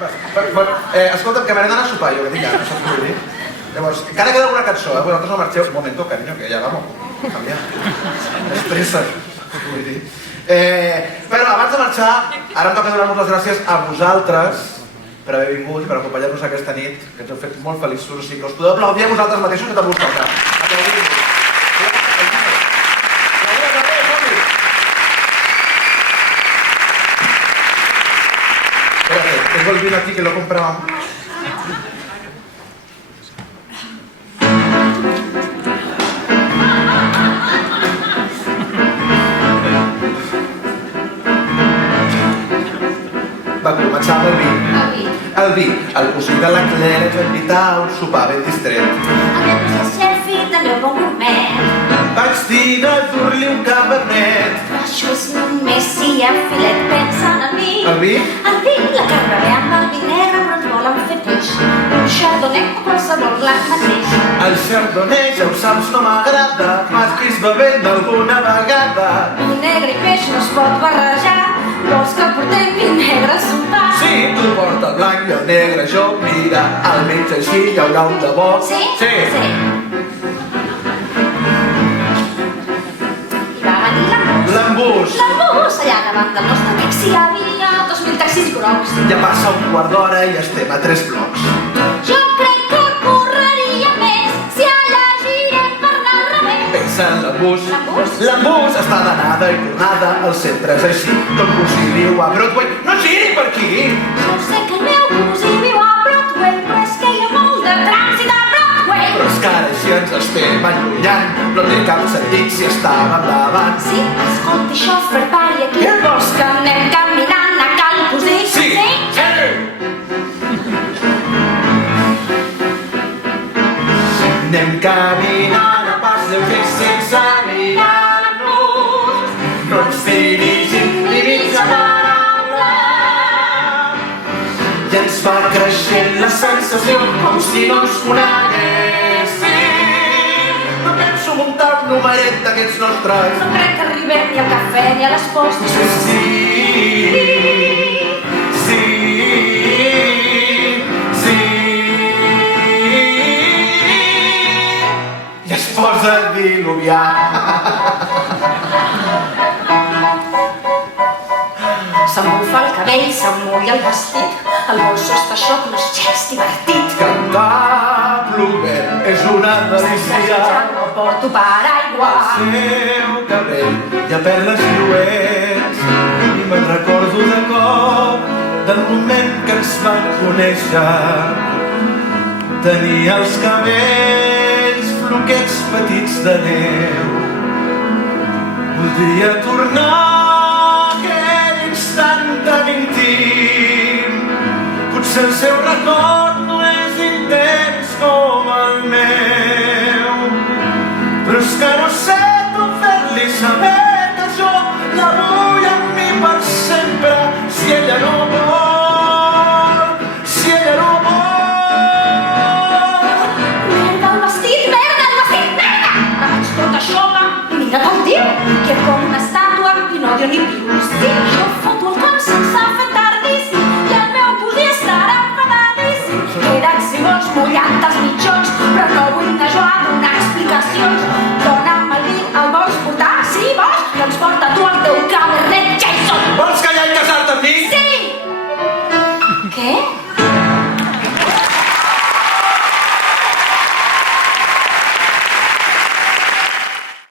Escolta'm, que m'he d'anar a sopar, jo que tinc ganes, saps què vull dir? Llavors, encara queda alguna cançó, vosaltres no marxeu. Un momento, cariño, que ja vamos. Canvia. És pressa, vull dir. Però abans de marxar, ara em toca donar-vos les gràcies a vosaltres per haver vingut, per acompanyar-nos aquesta nit, que ens heu fet molt feliços, o sigui que us podeu aplaudir a vosaltres mateixos que també us toca. Aplaudim-vos. Espérate, tengo el vino aquí que lo he comprado. Va començar amb el vi. El vi. El cosí de la Clara ens va invitar a un sopar ben distret. Anem a ser també un bon moment. Vaig dir de dur-li un cabernet. Però això és només si hi ha filet pensant en mi. El vi? El vi, la carn bé amb el vi negre, però ens volen fer peix. Un chardonnay o qualsevol blanc mateix. El chardonnay, ja ho saps, no m'agrada. M'has vist bevent d'alguna vegada. Vi negre i peix no es pot barrejar. Vols que portem vi negre a sopar? Sí, tu porta el blanc i el negre, jo mira, almenys així hi haurà un de bo. Sí? Sí. I va venir l'embús. L'embús. L'embús, allà davant del nostre amic hi havia 2.000 taxis grocs. Ja passa un quart d'hora i estem a 3 blocs. Jo crec que correria més si allà girem per anar al revés. Pensa en l'embús. L'embús? L'embús està d'anada i tornada, el centre és així. Ton cosí viu a Broadway, no giri per aquí! Jo sé que el meu cosí viu a Broadway, però és que hi ha molt de trànsit a Broadway. Però és que ara si ens estem allunyant, no té cap sentit si estàvem davant. Sí, escolta, xofer, pari aquí al bosc, anem caminant a cal cosí. Sí! Anem caminant a pas lleuger sense mirar-nos, no ens dirigim ni mitja paraula. I ens va creixent la sensació com si no ens coneguéssim. No penso muntar un numeret d'aquests nostres. No crec que arribem ni al cafè ni a les postres. Sí, sí, sí. I es posa a diluviar. S'embufa el cabell, s'emmulla el vestit, el mosso està xoc, no és gens divertit. Cantar plovent és una delícia. Ja no porto paraigua. El seu cabell ja perd les lluents i me'n recordo de cop del moment que ens vam conèixer. Tenia els cabells floquets petits de neu. Voldria tornar a aquell instant tan íntim. Potser el seu record no és intens com el meu, però és que no sé com fer-li saber que jo la vull amb mi per sempre. Si ella no vol, si ella no vol. Merda el vestit, merda! Vaig tota xopa i mira com diu, que és com una estàtua i no diu ni piu. Sí, jo foto el camp sense fer tardíssim i el meu cosí estarà enfadadíssim. Queda't si vols mullant els mitjons, però no vull anar jo a donar explicacions. Dona'm el vi, el vols portar? Si vols, doncs porta tu el teu cabernet Jason. Vols callar i casar-te amb mi? Sí! Què?